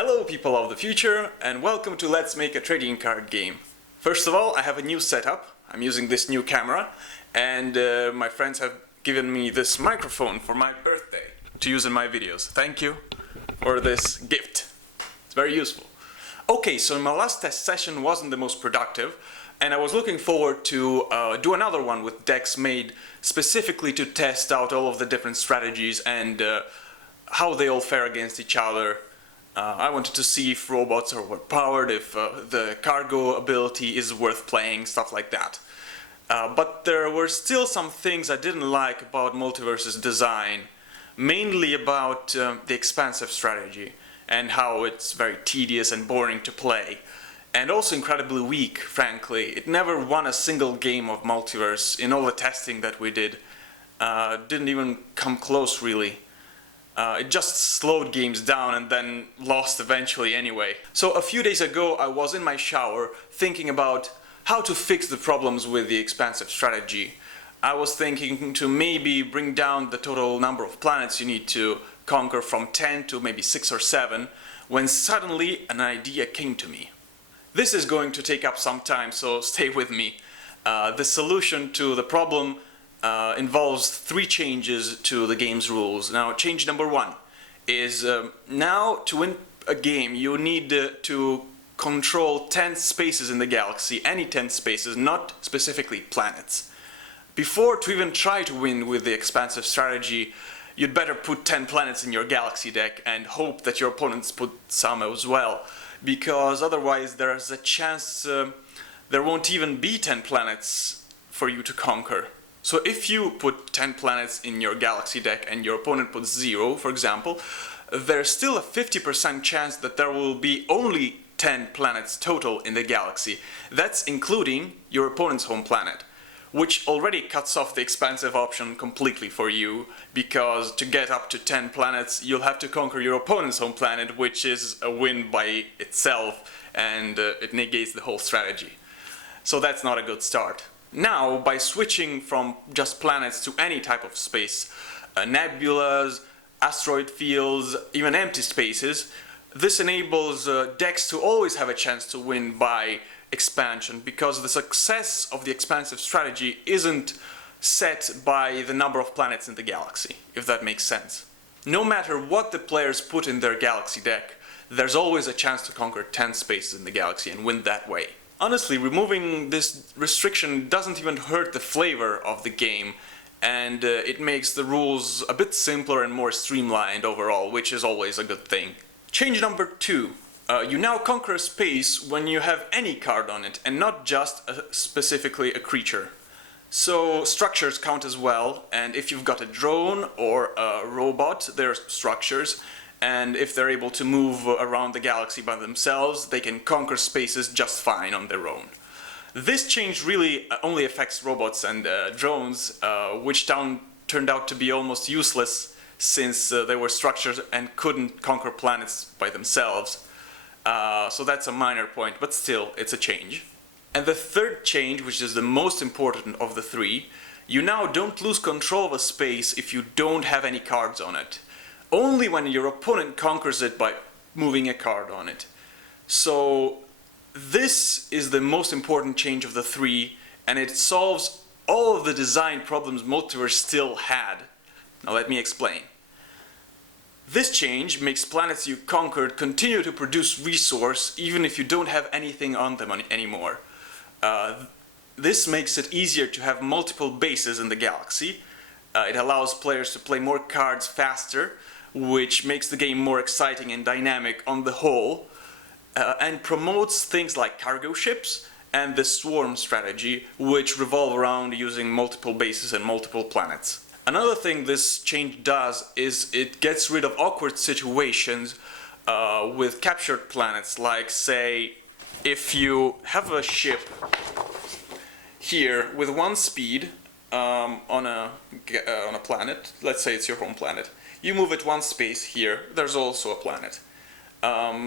Hello people of the future and welcome to Let's Make a Trading Card Game. First of all, I have a new setup. I'm using this new camera and my friends have given me this microphone for my birthday to use in my videos. Thank you for this gift. It's very useful. Okay, so my last test session wasn't the most productive and I was looking forward to do another one with decks made specifically to test out all of the different strategies and how they all fare against each other. I wanted to see if robots are overpowered, if the cargo ability is worth playing, stuff like that. But there were still some things I didn't like about Multiverse's design, mainly about the expansive strategy and how it's very tedious and boring to play. And also incredibly weak, frankly. It never won a single game of Multiverse in all the testing that we did. Didn't even come close, really. It just slowed games down and then lost eventually anyway. So a few days ago I was in my shower thinking about how to fix the problems with the expansive strategy. I was thinking to maybe bring down the total number of planets you need to conquer from 10 to maybe 6 or 7, when suddenly an idea came to me. This is going to take up some time, so stay with me. The solution to the problem involves 3 changes to the game's rules. Now, change number 1 is now to win a game you need to control 10 spaces in the galaxy, any 10 spaces, not specifically planets. Before to even try to win with the expansive strategy, you'd better put 10 planets in your galaxy deck and hope that your opponents put some as well, because otherwise there's a chance there won't even be 10 planets for you to conquer. So if you put 10 planets in your galaxy deck and your opponent puts 0, for example, there's still a 50% chance that there will be only 10 planets total in the galaxy. That's including your opponent's home planet, which already cuts off the expansive option completely for you, because to get up to 10 planets you'll have to conquer your opponent's home planet, which is a win by itself, and it negates the whole strategy. So that's not a good start. Now, by switching from just planets to any type of space, nebulas, asteroid fields, even empty spaces, this enables decks to always have a chance to win by expansion, because the success of the expansive strategy isn't set by the number of planets in the galaxy, if that makes sense. No matter what the players put in their galaxy deck, there's always a chance to conquer 10 spaces in the galaxy and win that way. Honestly, removing this restriction doesn't even hurt the flavor of the game, and it makes the rules a bit simpler and more streamlined overall, which is always a good thing. Change number 2. You now conquer a space when you have any card on it, and not just specifically a creature. So structures count as well, and if you've got a drone or a robot, they're structures. And if they're able to move around the galaxy by themselves, they can conquer spaces just fine on their own. This change really only affects robots and drones, which turned out to be almost useless since they were structures and couldn't conquer planets by themselves. So that's a minor point, but still, it's a change. And the third change, which is the most important of the 3, you now don't lose control of a space if you don't have any cards on it. Only when your opponent conquers it by moving a card on it. So this is the most important change of the 3, and it solves all of the design problems Multiverse still had. Now let me explain. This change makes planets you conquered continue to produce resource even if you don't have anything on them anymore. This makes it easier to have multiple bases in the galaxy. It allows players to play more cards faster, which makes the game more exciting and dynamic on the whole, and promotes things like cargo ships and the swarm strategy, which revolve around using multiple bases and multiple planets. Another thing this change does is it gets rid of awkward situations with captured planets, like say if you have a ship here with 1 speed on a planet, let's say it's your home planet. You move it 1 space here, there's also a planet.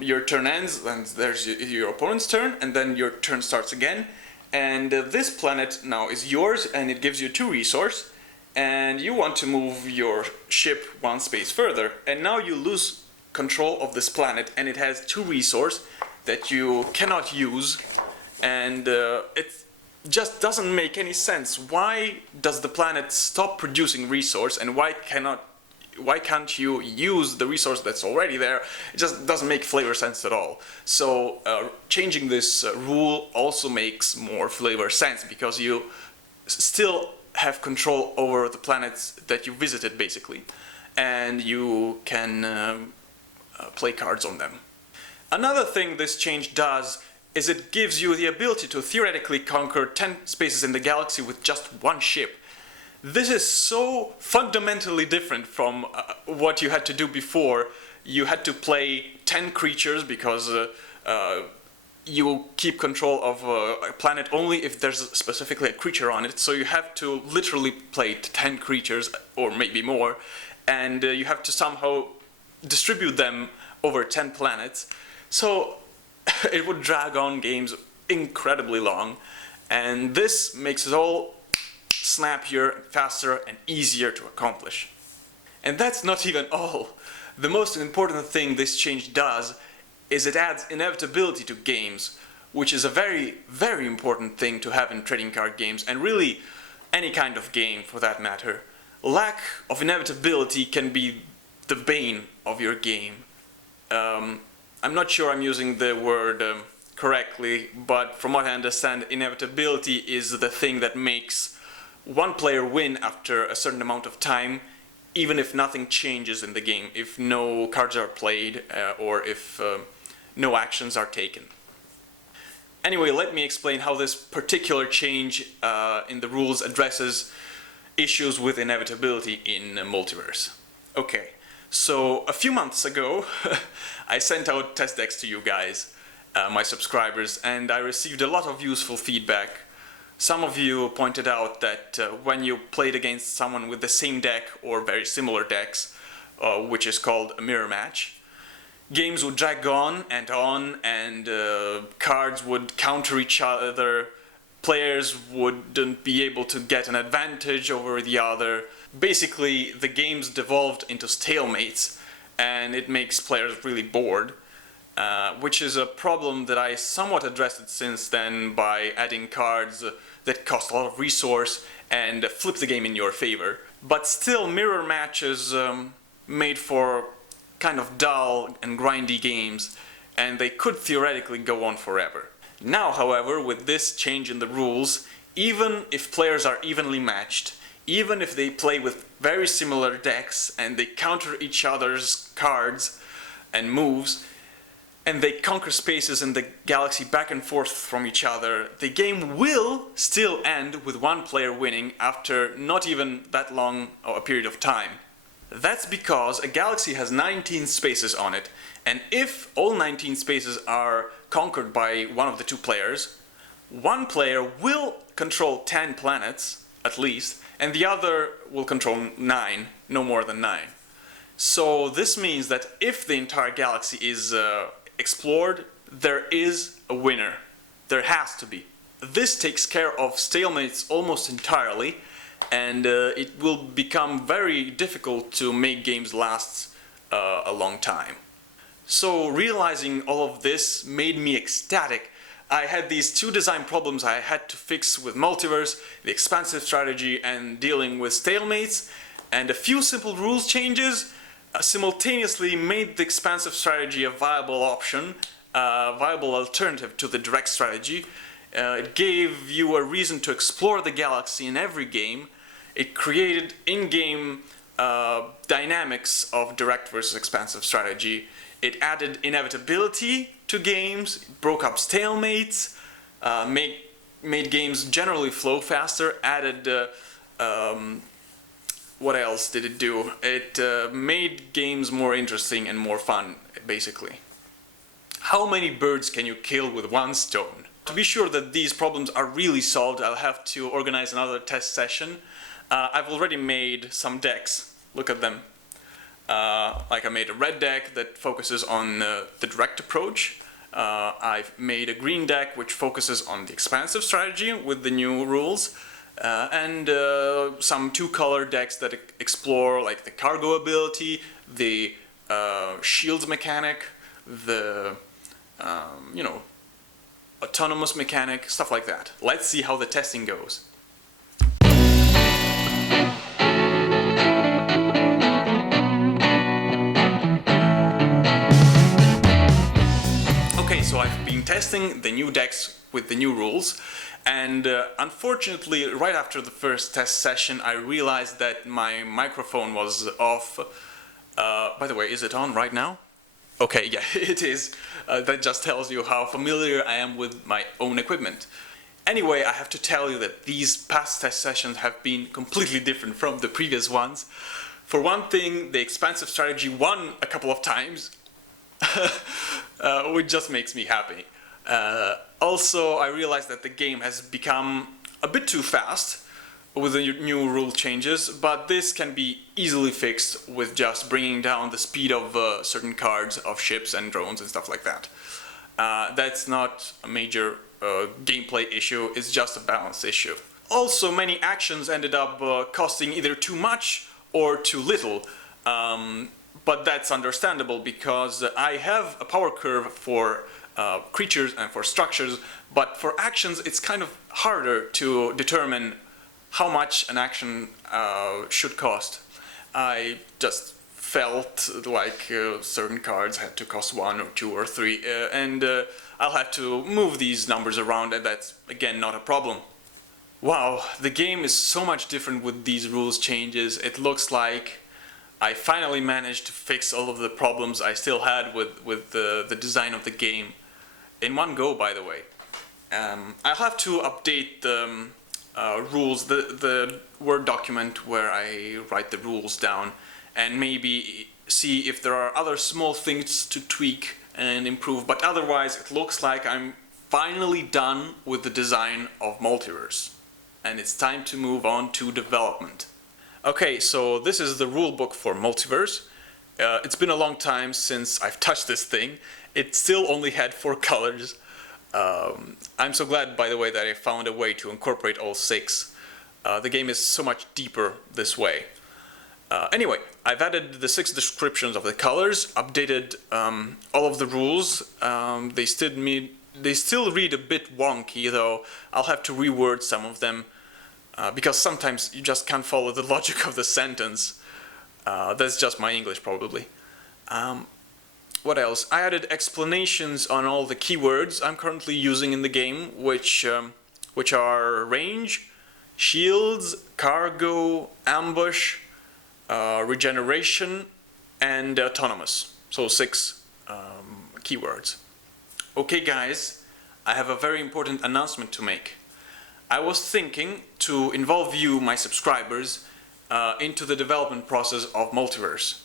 Your turn ends, and there's your opponent's turn, and then your turn starts again. And this planet now is yours, and it gives you 2 resource, and you want to move your ship 1 space further. And now you lose control of this planet, and it has 2 resources that you cannot use, and it just doesn't make any sense. Why does the planet stop producing resource, and why can't you use the resource that's already there? It just doesn't make flavor sense at all. So changing this rule also makes more flavor sense, because you still have control over the planets that you visited, basically, and you can play cards on them. Another thing this change does is it gives you the ability to theoretically conquer 10 spaces in the galaxy with just 1 ship. This is so fundamentally different from what you had to do before. You had to play 10 creatures because you keep control of a planet only if there's specifically a creature on it. So you have to literally play 10 creatures, or maybe more, and you have to somehow distribute them over 10 planets. So it would drag on games incredibly long, and this makes it all snappier, faster, and easier to accomplish. And that's not even all. The most important thing this change does is it adds inevitability to games, which is a very, very important thing to have in trading card games, and really any kind of game for that matter. Lack of inevitability can be the bane of your game. I'm not sure I'm using the word correctly, but from what I understand, inevitability is the thing that makes one player win after a certain amount of time, even if nothing changes in the game, if no cards are played or if no actions are taken. Anyway, let me explain how this particular change in the rules addresses issues with inevitability in Multiverse. Okay, so a few months ago I sent out test decks to you guys, my subscribers, and I received a lot of useful feedback. Some of you pointed out that when you played against someone with the same deck or very similar decks, which is called a mirror match, games would drag on, and cards would counter each other, players wouldn't be able to get an advantage over the other. Basically, the games devolved into stalemates, and it makes players really bored, which is a problem that I somewhat addressed since then by adding cards that cost a lot of resource and flip the game in your favor. But still, mirror matches made for kind of dull and grindy games, and they could theoretically go on forever. Now, however, with this change in the rules, even if players are evenly matched, even if they play with very similar decks and they counter each other's cards and moves, and they conquer spaces in the galaxy back and forth from each other, the game will still end with one player winning after not even that long a period of time. That's because a galaxy has 19 spaces on it, and if all 19 spaces are conquered by one of the 2 players, one player will control 10 planets, at least, and the other will control 9, no more than 9. So this means that if the entire galaxy is explored, there is a winner. There has to be. This takes care of stalemates almost entirely, and it will become very difficult to make games last a long time. So realizing all of this made me ecstatic. I had these 2 design problems I had to fix with Multiverse, the expansive strategy and dealing with stalemates, and a few simple rules changes simultaneously made the expansive strategy a viable option, a viable alternative to the direct strategy. It gave you a reason to explore the galaxy in every game. It created in-game dynamics of direct versus expansive strategy. It added inevitability to games, it broke up stalemates, made games generally flow faster, added what else did it do? It made games more interesting and more fun, basically. How many birds can you kill with one stone? To be sure that these problems are really solved, I'll have to organize another test session. I've already made some decks. Look at them. Like I made a red deck that focuses on the direct approach. I've made a green deck which focuses on the expansive strategy with the new rules. And some 2-color decks that explore like the cargo ability, the shields mechanic, the autonomous mechanic, stuff like that. Let's see how the testing goes. Okay, so I've been testing the new decks with the new rules, and unfortunately, right after the first test session, I realized that my microphone was off. By the way, is it on right now? Okay, yeah, it is. That just tells you how familiar I am with my own equipment. Anyway, I have to tell you that these past test sessions have been completely different from the previous ones. For one thing, the expansive strategy won a couple of times, which just makes me happy. Also, I realized that the game has become a bit too fast with the new rule changes, but this can be easily fixed with just bringing down the speed of certain cards of ships and drones and stuff like that. That's not a major gameplay issue, it's just a balance issue. Also, many actions ended up costing either too much or too little, but that's understandable because I have a power curve for creatures and for structures, but for actions it's kind of harder to determine how much an action should cost. I just felt like certain cards had to cost 1 or 2 or 3, and I'll have to move these numbers around, and that's again not a problem. Wow, the game is so much different with these rules changes. It looks like I finally managed to fix all of the problems I still had with the design of the game. In one go, by the way. I'll have to update the rules, the Word document where I write the rules down, and maybe see if there are other small things to tweak and improve, but otherwise it looks like I'm finally done with the design of Multiverse, and it's time to move on to development. Okay, so this is the rulebook for Multiverse. It's been a long time since I've touched this thing. It still only had 4 colors. I'm so glad, by the way, that I found a way to incorporate all 6. The game is so much deeper this way. Anyway, I've added the 6 descriptions of the colors, updated all of the rules. They still read a bit wonky, though I'll have to reword some of them because sometimes you just can't follow the logic of the sentence. That's just my English, probably. What else? I added explanations on all the keywords I'm currently using in the game, which are range, shields, cargo, ambush, regeneration, and autonomous. So 6 keywords. Okay guys, I have a very important announcement to make. I was thinking to involve you, my subscribers, into the development process of Multiverse.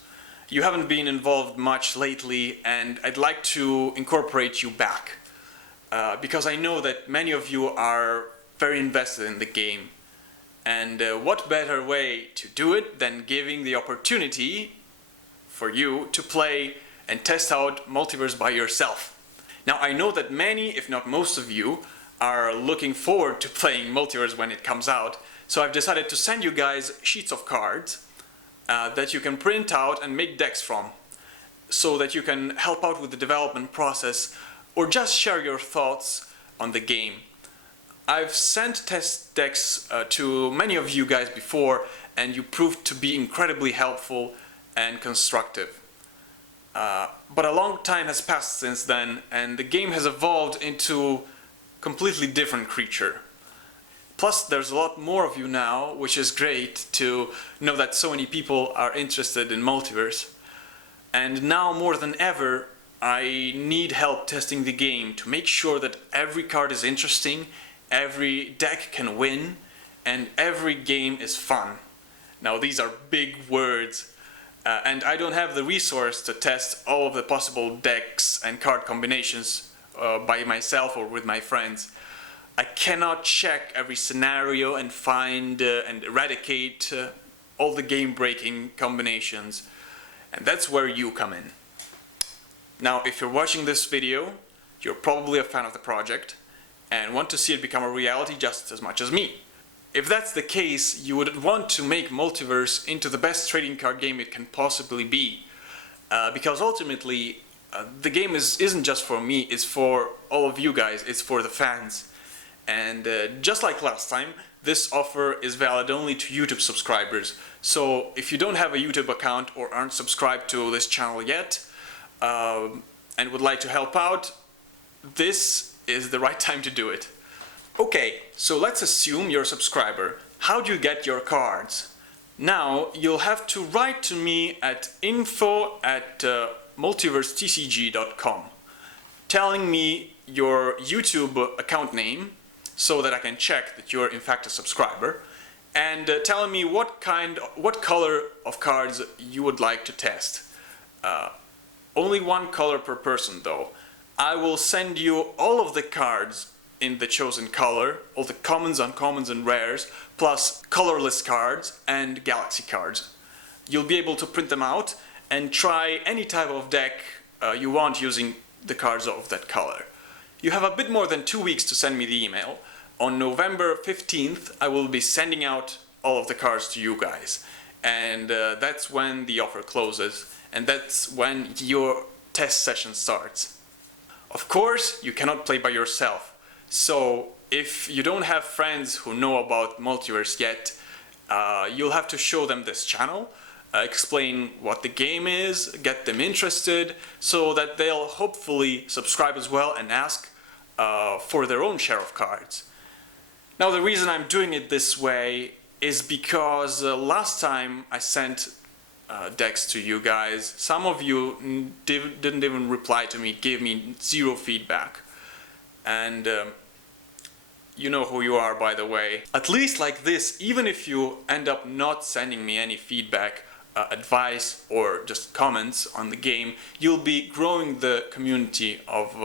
You haven't been involved much lately, and I'd like to incorporate you back. Because I know that many of you are very invested in the game. And what better way to do it than giving the opportunity for you to play and test out Multiverse by yourself. Now I know that many, if not most of you, are looking forward to playing Multiverse when it comes out, so I've decided to send you guys sheets of cards that you can print out and make decks from, so that you can help out with the development process or just share your thoughts on the game. I've sent test decks to many of you guys before, and you proved to be incredibly helpful and constructive. But a long time has passed since then, and the game has evolved into a completely different creature. Plus, there's a lot more of you now, which is great to know that so many people are interested in Multiverse. And now more than ever, I need help testing the game to make sure that every card is interesting, every deck can win, and every game is fun. Now these are big words, and I don't have the resource to test all of the possible decks and card combinations by myself or with my friends. I cannot check every scenario and find and eradicate all the game-breaking combinations, and that's where you come in. Now, if you're watching this video, you're probably a fan of the project and want to see it become a reality just as much as me. If that's the case, you would want to make Multiverse into the best trading card game it can possibly be. because ultimately the game isn't just for me, it's for all of you guys, it's for the fans. And just like last time, this offer is valid only to YouTube subscribers. So if you don't have a YouTube account or aren't subscribed to this channel yet, and would like to help out, this is the right time to do it. Okay, so let's assume you're a subscriber. How do you get your cards? Now, you'll have to write to me at info@multiversetcg.com telling me your YouTube account name so that I can check that you're in fact a subscriber, and telling me what color of cards you would like to test. Only one color per person though. I will send you all of the cards in the chosen color, all the commons, uncommons and rares, plus colorless cards and galaxy cards. You'll be able to print them out and try any type of deck you want using the cards of that color. You have a bit more than 2 weeks to send me the email. On November 15th, I will be sending out all of the cards to you guys. And that's when the offer closes, and that's when your test session starts. Of course, you cannot play by yourself. So if you don't have friends who know about Multiverse yet, you'll have to show them this channel, explain what the game is, get them interested, so that they'll hopefully subscribe as well and ask for their own share of cards. Now, the reason I'm doing it this way is because last time I sent decks to you guys, some of you didn't even reply to me, gave me zero feedback. And you know who you are, by the way. At least like this, even if you end up not sending me any feedback, advice or just comments on the game, you'll be growing the community of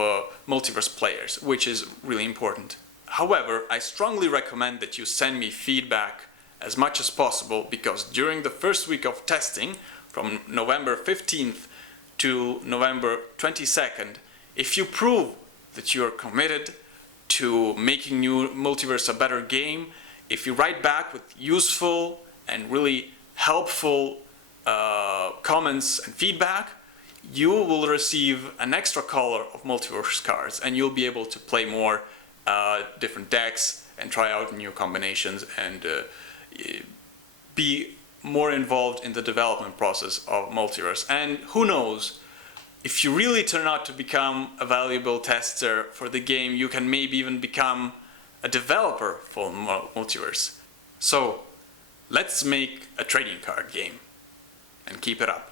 Multiverse players, which is really important. However, I strongly recommend that you send me feedback as much as possible, because during the first week of testing, from November 15th to November 22nd, if you prove that you are committed to making New Multiverse a better game, if you write back with useful and really helpful comments and feedback, you will receive an extra color of Multiverse cards, and you'll be able to play more different decks and try out new combinations and be more involved in the development process of Multiverse. And who knows, if you really turn out to become a valuable tester for the game, you can maybe even become a developer for Multiverse. So let's make a trading card game and keep it up.